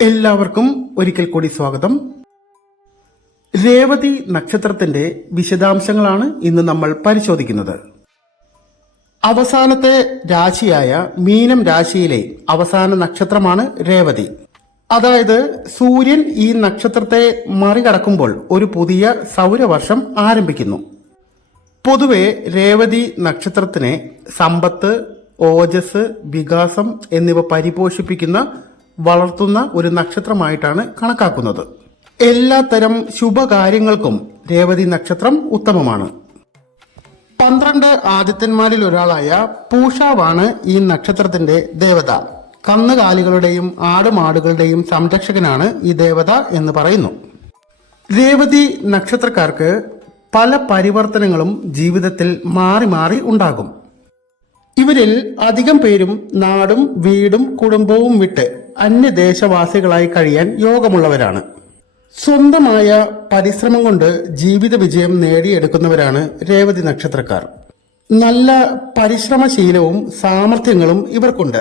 എല്ലാവർക്കും ഒരിക്കൽ കൂടി സ്വാഗതം. രേവതി നക്ഷത്രത്തിന്റെ വിശദാംശങ്ങളാണ് ഇന്ന് നമ്മൾ പരിശോധിക്കുന്നത്. അവസാനത്തെ രാശിയായ മീനം രാശിയിലെ അവസാന നക്ഷത്രമാണ് രേവതി. അതായത് സൂര്യൻ ഈ നക്ഷത്രത്തെ മറികടക്കുമ്പോൾ ഒരു പുതിയ സൗരവർഷം ആരംഭിക്കുന്നു. പൊതുവെ രേവതി നക്ഷത്രത്തിനെ സമ്പത്ത് ഓജസ് വികാസം എന്നിവ പരിപോഷിപ്പിക്കുന്ന വളർത്തുന്ന ഒരു നക്ഷത്രമായിട്ടാണ് കണക്കാക്കുന്നത്. എല്ലാ തരം ശുഭകാര്യങ്ങൾക്കും രേവതി നക്ഷത്രം ഉത്തമമാണ്. പന്ത്രണ്ട് ആദിത്യന്മാരിൽ ഒരാളായ പൂഷാവാണ് ഈ നക്ഷത്രത്തിന്റെ ദേവത. കന്നുകാലികളുടെയും ആടുമാടുകളുടെയും സംരക്ഷകനാണ് ഈ ദേവത എന്ന് പറയുന്നു. രേവതി നക്ഷത്രക്കാർക്ക് പല പരിവർത്തനങ്ങളും ജീവിതത്തിൽ മാറി മാറി ഉണ്ടാകും. ഇവരിൽ അധികം പേരും നാടും വീടും കുടുംബവും വിട്ട് അന്യദേശവാസികളായി കഴിയാൻ യോഗമുള്ളവരാണ്. സ്വന്തമായ പരിശ്രമം കൊണ്ട് ജീവിത വിജയം നേടിയെടുക്കുന്നവരാണ് രേവതി നക്ഷത്രക്കാർ. നല്ല പരിശ്രമശീലവും സാമർഥ്യങ്ങളും ഇവർക്കുണ്ട്.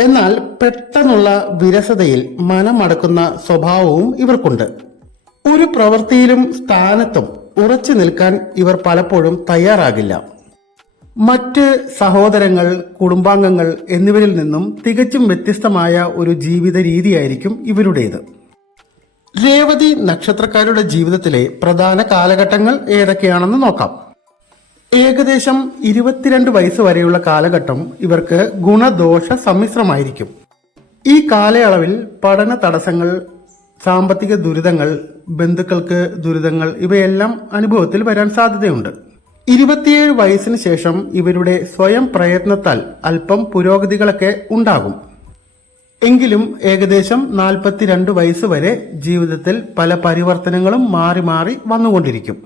എന്നാൽ പെട്ടെന്നുള്ള വിരസതയിൽ മനമടക്കുന്ന സ്വഭാവവും ഇവർക്കുണ്ട്. ഒരു പ്രവൃത്തിയിലും സ്ഥാനത്തും ഉറച്ചു നിൽക്കാൻ ഇവർ പലപ്പോഴും തയ്യാറാകില്ല. മറ്റ് സഹോദരങ്ങൾ കുടുംബാംഗങ്ങൾ എന്നിവരിൽ നിന്നും തികച്ചും വ്യത്യസ്തമായ ഒരു ജീവിത രീതിയായിരിക്കും ഇവരുടേത്. രേവതി നക്ഷത്രക്കാരുടെ ജീവിതത്തിലെ പ്രധാന കാലഘട്ടങ്ങൾ ഏതൊക്കെയാണെന്ന് നോക്കാം. ഏകദേശം ഇരുപത്തിരണ്ട് വയസ്സ് വരെയുള്ള കാലഘട്ടം ഇവർക്ക് ഗുണദോഷ സമ്മിശ്രമായിരിക്കും. ഈ കാലയളവിൽ പഠന തടസ്സങ്ങൾ സാമ്പത്തിക ദുരിതങ്ങൾ ബന്ധുക്കൾക്ക് ദുരിതങ്ങൾ ഇവയെല്ലാം അനുഭവത്തിൽ വരാൻ സാധ്യതയുണ്ട്. ഇരുപത്തിയേഴ് വയസ്സിന് ശേഷം ഇവരുടെ സ്വയം പ്രയത്നത്താൽ അല്പം പുരോഗതികളൊക്കെ ഉണ്ടാകും. എങ്കിലും ഏകദേശം നാൽപ്പത്തിരണ്ട് വയസ്സ് വരെ ജീവിതത്തിൽ പല പരിവർത്തനങ്ങളും മാറി മാറി വന്നുകൊണ്ടിരിക്കും.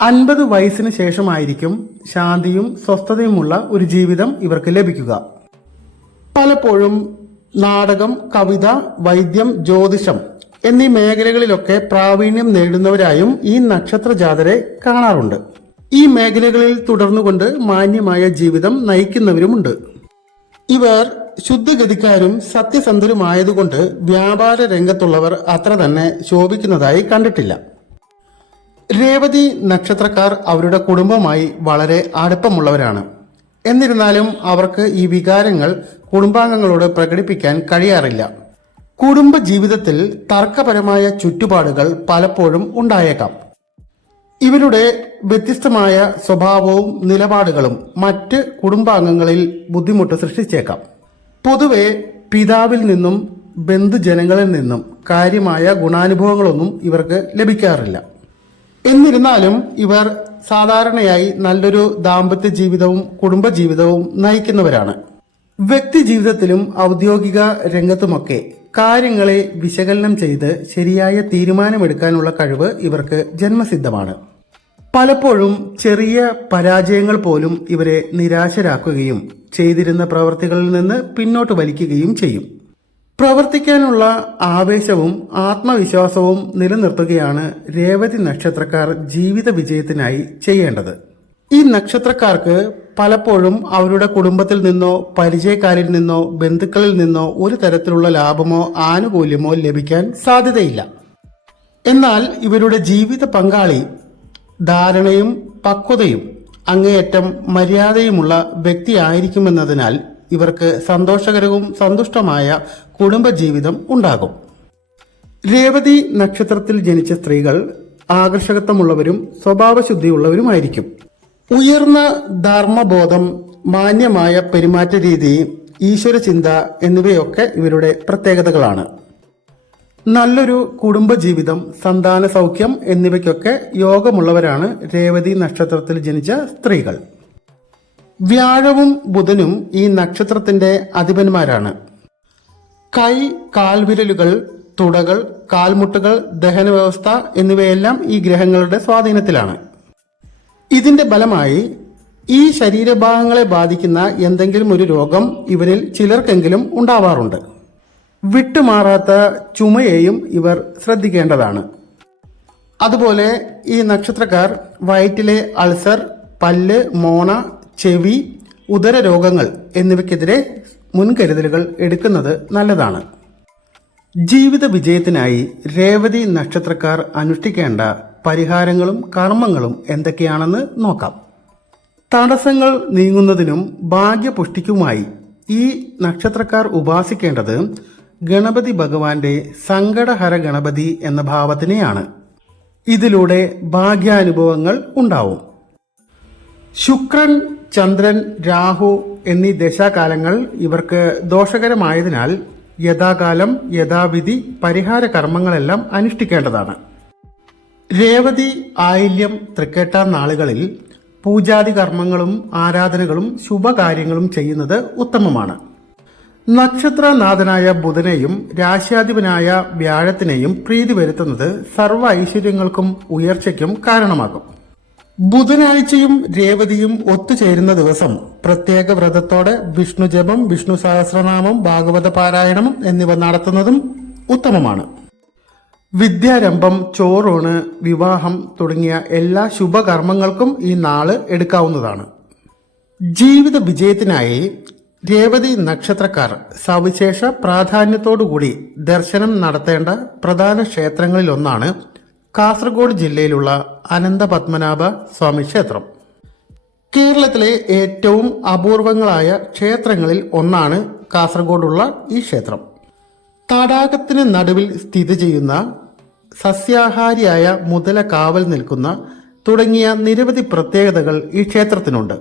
അൻപത് വയസ്സിന് ശേഷമായിരിക്കും ശാന്തിയും സ്വസ്ഥതയുമുള്ള ഒരു ജീവിതം ഇവർക്ക് ലഭിക്കുക. പലപ്പോഴും നാടകം കവിത വൈദ്യം ജ്യോതിഷം എന്നീ മേഖലകളിലൊക്കെ പ്രാവീണ്യം നേടുന്നവരായും ഈ നക്ഷത്ര ജാതരെ കാണാറുണ്ട്. ഈ മേഖലകളിൽ തുടർന്നുകൊണ്ട് മാന്യമായ ജീവിതം നയിക്കുന്നവരുമുണ്ട്. ഇവർ ശുദ്ധഗതിക്കാരും സത്യസന്ധരുമായതുകൊണ്ട് വ്യാപാര രംഗത്തുള്ളവർ അത്ര തന്നെ ശോഭിക്കുന്നതായി കണ്ടിട്ടില്ല. രേവതി നക്ഷത്രക്കാർ അവരുടെ കുടുംബമായി വളരെ അടുപ്പമുള്ളവരാണ്. എന്നിരുന്നാലും അവർക്ക് ഈ വികാരങ്ങൾ കുടുംബാംഗങ്ങളോട് പ്രകടിപ്പിക്കാൻ കഴിയാറില്ല. കുടുംബ ജീവിതത്തിൽ തർക്കപരമായ ചുറ്റുപാടുകൾ പലപ്പോഴും ഉണ്ടായേക്കാം. ഇവരുടെ വ്യത്യസ്തമായ സ്വഭാവവും നിലപാടുകളും മറ്റ് കുടുംബാംഗങ്ങളിൽ ബുദ്ധിമുട്ട് സൃഷ്ടിച്ചേക്കാം. പൊതുവെ പിതാവിൽ നിന്നും ബന്ധുജനങ്ങളിൽ നിന്നും കാര്യമായ ഗുണാനുഭവങ്ങളൊന്നും ഇവർക്ക് ലഭിക്കാറില്ല. എന്നിരുന്നാലും ഇവർ സാധാരണയായി നല്ലൊരു ദാമ്പത്യ ജീവിതവും കുടുംബജീവിതവും നയിക്കുന്നവരാണ്. വ്യക്തി ജീവിതത്തിലും ഔദ്യോഗിക രംഗത്തുമൊക്കെ കാര്യങ്ങളെ വിശകലനം ചെയ്ത് ശരിയായ തീരുമാനമെടുക്കാനുള്ള കഴിവ് ഇവർക്ക് ജന്മസിദ്ധമാണ്. പലപ്പോഴും ചെറിയ പരാജയങ്ങൾ പോലും ഇവരെ നിരാശരാക്കുകയും ചെയ്തിരുന്ന പ്രവർത്തികളിൽ നിന്ന് പിന്നോട്ട് വലിക്കുകയും ചെയ്യും. പ്രവർത്തിക്കാനുള്ള ആവേശവും ആത്മവിശ്വാസവും നിലനിർത്തുകയാണ് രേവതി നക്ഷത്രക്കാർ ജീവിത വിജയത്തിനായി ചെയ്യേണ്ടത്. ഈ നക്ഷത്രക്കാർക്ക് പലപ്പോഴും അവരുടെ കുടുംബത്തിൽ നിന്നോ പരിചയക്കാരിൽ നിന്നോ ബന്ധുക്കളിൽ നിന്നോ ഒരു തരത്തിലുള്ള ലാഭമോ ആനുകൂല്യമോ ലഭിക്കാൻ സാധ്യതയില്ല. എന്നാൽ ഇവരുടെ ജീവിത പങ്കാളി ധാരണയും പക്വതയും അങ്ങേയറ്റം മര്യാദയുമുള്ള വ്യക്തിയായിരിക്കുമെന്നതിനാൽ ഇവർക്ക് സന്തോഷകരവും സന്തുഷ്ടമായ കുടുംബജീവിതം ഉണ്ടാകും. രേവതി നക്ഷത്രത്തിൽ ജനിച്ച സ്ത്രീകൾ ആകർഷകത്വമുള്ളവരും സ്വഭാവശുദ്ധിയുള്ളവരുമായിരിക്കും. ഉയർന്ന ധർമ്മബോധം മാന്യമായ പെരുമാറ്റ രീതി ഈശ്വര ചിന്ത എന്നിവയൊക്കെ ഇവരുടെ പ്രത്യേകതകളാണ്. നല്ലൊരു കുടുംബജീവിതം സന്താന സൗഖ്യം എന്നിവയ്ക്കൊക്കെ യോഗമുള്ളവരാണ് രേവതി നക്ഷത്രത്തിൽ ജനിച്ച സ്ത്രീകൾ. വ്യാഴവും ബുധനും ഈ നക്ഷത്രത്തിന്റെ അധിപന്മാരാണ്. കൈ കാൽവിരലുകൾ തുടകൾ കാൽമുട്ടുകൾ ദഹന വ്യവസ്ഥ എന്നിവയെല്ലാം ഈ ഗ്രഹങ്ങളുടെ സ്വാധീനത്തിലാണ്. ഇതിന്റെ ഫലമായി ഈ ശരീരഭാഗങ്ങളെ ബാധിക്കുന്ന എന്തെങ്കിലും ഒരു രോഗം ഇവരിൽ ചിലർക്കെങ്കിലും ഉണ്ടാവാറുണ്ട്. വിട്ടുമാറാത്ത ചുമയെയും ഇവർ ശ്രദ്ധിക്കേണ്ടതാണ്. അതുപോലെ ഈ നക്ഷത്രക്കാർ വയറ്റിലെ അൾസർ പല്ല് മോണ ചെവി ഉദര രോഗങ്ങൾ എന്നിവയ്ക്കെതിരെ മുൻകരുതലുകൾ എടുക്കുന്നത് നല്ലതാണ്. ജീവിത വിജയത്തിനായി രേവതി നക്ഷത്രക്കാർ അനുഷ്ഠിക്കേണ്ട പരിഹാരങ്ങളും കർമ്മങ്ങളും എന്തൊക്കെയാണെന്ന് നോക്കാം. തടസ്സങ്ങൾ നീങ്ങുന്നതിനും ഭാഗ്യപുഷ്ടിക്കുമായി ഈ നക്ഷത്രക്കാർ ഉപാസിക്കേണ്ടത് ഗണപതി ഭഗവാന്റെ സങ്കടഹര ഗണപതി എന്ന ഭാവത്തിനെയാണ്. ഇതിലൂടെ ഭാഗ്യാനുഭവങ്ങൾ ഉണ്ടാവും. ശുക്രൻ ചന്ദ്രൻ രാഹു എന്നീ ദശാകാലങ്ങൾ ഇവർക്ക് ദോഷകരമായതിനാൽ യഥാകാലം യഥാവിധി പരിഹാര കർമ്മങ്ങളെല്ലാം അനുഷ്ഠിക്കേണ്ടതാണ്. രേവതി ആയില്യം തൃക്കേട്ട നാളുകളിൽ പൂജാതി കർമ്മങ്ങളും ആരാധനകളും ശുഭകാര്യങ്ങളും ചെയ്യുന്നത് ഉത്തമമാണ്. നക്ഷത്രനാഥനായ ബുധനെയും രാശ്യാധിപനായ വ്യാഴത്തിനെയും പ്രീതി വരുത്തുന്നത് സർവ ഐശ്വര്യങ്ങൾക്കും ഉയർച്ചയ്ക്കും കാരണമാകും. ബുധനാഴ്ചയും രേവതിയും ഒത്തുചേരുന്ന ദിവസം പ്രത്യേക വ്രതത്തോടെ വിഷ്ണു ജപം വിഷ്ണു സഹസ്രനാമം ഭാഗവത പാരായണം എന്നിവ നടത്തുന്നതും ഉത്തമമാണ്. വിദ്യാരംഭം ചോറൂണ് വിവാഹം തുടങ്ങിയ എല്ലാ ശുഭകർമ്മങ്ങൾക്കും ഈ നാൾ എടുക്കാവുന്നതാണ്. ജീവിത വിജയത്തിനായി രേവതി നക്ഷത്രക്കാർ സവിശേഷ പ്രാധാന്യത്തോടുകൂടി ദർശനം നടത്തേണ്ട പ്രധാന ക്ഷേത്രങ്ങളിലൊന്നാണ് കാസർഗോഡ് ജില്ലയിലുള്ള അനന്തപത്മനാഭ സ്വാമി ക്ഷേത്രം. കേരളത്തിലെ ഏറ്റവും അപൂർവങ്ങളായ ക്ഷേത്രങ്ങളിൽ ഒന്നാണ് കാസർഗോഡുള്ള ഈ ക്ഷേത്രം. തടാകത്തിന് നടുവിൽ സ്ഥിതി ചെയ്യുന്ന സസ്യാഹാരിയായ മുതല കാവൽ നിൽക്കുന്ന തുടങ്ങിയ നിരവധി പ്രത്യേകതകൾ ഈ ക്ഷേത്രത്തിനുണ്ട്.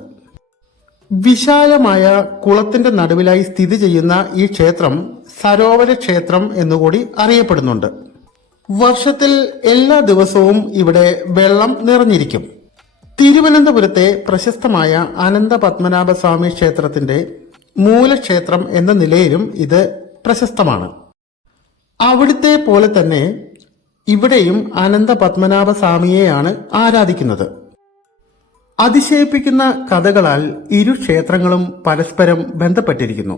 വിശാലമായ കുളത്തിന്റെ നടുവിലായി സ്ഥിതി ചെയ്യുന്ന ഈ ക്ഷേത്രം സരോവര ക്ഷേത്രം എന്നുകൂടി അറിയപ്പെടുന്നുണ്ട്. വർഷത്തിൽ എല്ലാ ദിവസവും ഇവിടെ വെള്ളം നിറഞ്ഞിരിക്കും. തിരുവനന്തപുരത്തെ പ്രശസ്തമായ അനന്ത പത്മനാഭ സ്വാമി ക്ഷേത്രത്തിന്റെ മൂലക്ഷേത്രം എന്ന നിലയിലും ഇത് പ്രശസ്തമാണ്. അവിടുത്തെ പോലെ തന്നെ ഇവിടെയും അനന്ത പത്മനാഭ സ്വാമിയെയാണ് ആരാധിക്കുന്നത്. അതിശയിപ്പിക്കുന്ന കഥകളാൽ ഇരു ക്ഷേത്രങ്ങളും പരസ്പരം ബന്ധപ്പെട്ടിരിക്കുന്നു.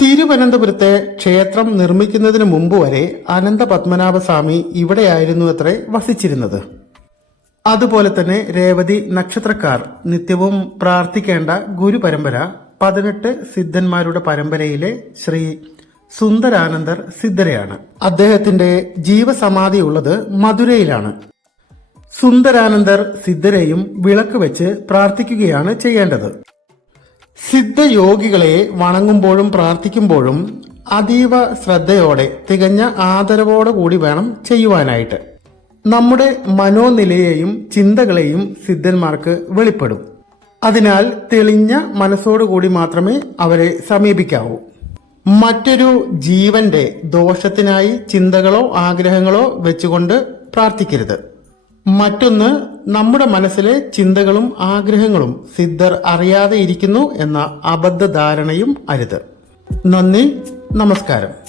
തിരുവനന്തപുരത്തെ ക്ഷേത്രം നിർമ്മിക്കുന്നതിന് മുമ്പ് വരെ അനന്ത പത്മനാഭ സ്വാമി ഇവിടെയായിരുന്നു അത്രേ വസിച്ചിരുന്നത്. അതുപോലെ തന്നെ രേവതി നക്ഷത്രക്കാർ നിത്യവും പ്രാർത്ഥിക്കേണ്ട ഗുരു പരമ്പര പതിനെട്ട് സിദ്ധന്മാരുടെ പരമ്പരയിലെ ശ്രീ സുന്ദരാനന്ദർ സിദ്ധരയാണ്. അദ്ദേഹത്തിന്റെ ജീവസമാധി ഉള്ളത് മധുരയിലാണ്. സുന്ദരാനന്ദർ സിദ്ധരെയും വിളക്ക് വെച്ച് പ്രാർത്ഥിക്കുകയാണ് ചെയ്യേണ്ടത്. സിദ്ധയോഗികളെ വണങ്ങുമ്പോഴും പ്രാർത്ഥിക്കുമ്പോഴും അതീവ ശ്രദ്ധയോടെ തികഞ്ഞ ആദരവോടെ കൂടി വേണം ചെയ്യുവാനായിട്ട്. നമ്മുടെ മനോനിലയെയും ചിന്തകളെയും സിദ്ധന്മാർക്ക് വെളിപ്പെടും. അതിനാൽ തെളിഞ്ഞ മനസ്സോടുകൂടി മാത്രമേ അവരെ സമീപിക്കാവൂ. മറ്റൊരു ജീവന്റെ ദോഷത്തിനായി ചിന്തകളോ ആഗ്രഹങ്ങളോ വെച്ചുകൊണ്ട് പ്രാർത്ഥിക്കരുത്. മറ്റൊന്ന് നമ്മുടെ മനസ്സിലെ ചിന്തകളും ആഗ്രഹങ്ങളും സിദ്ധർ അറിയാതെ ഇരിക്കുന്നു എന്ന അബദ്ധ ധാരണയും അരുത്. നന്ദി നമസ്കാരം.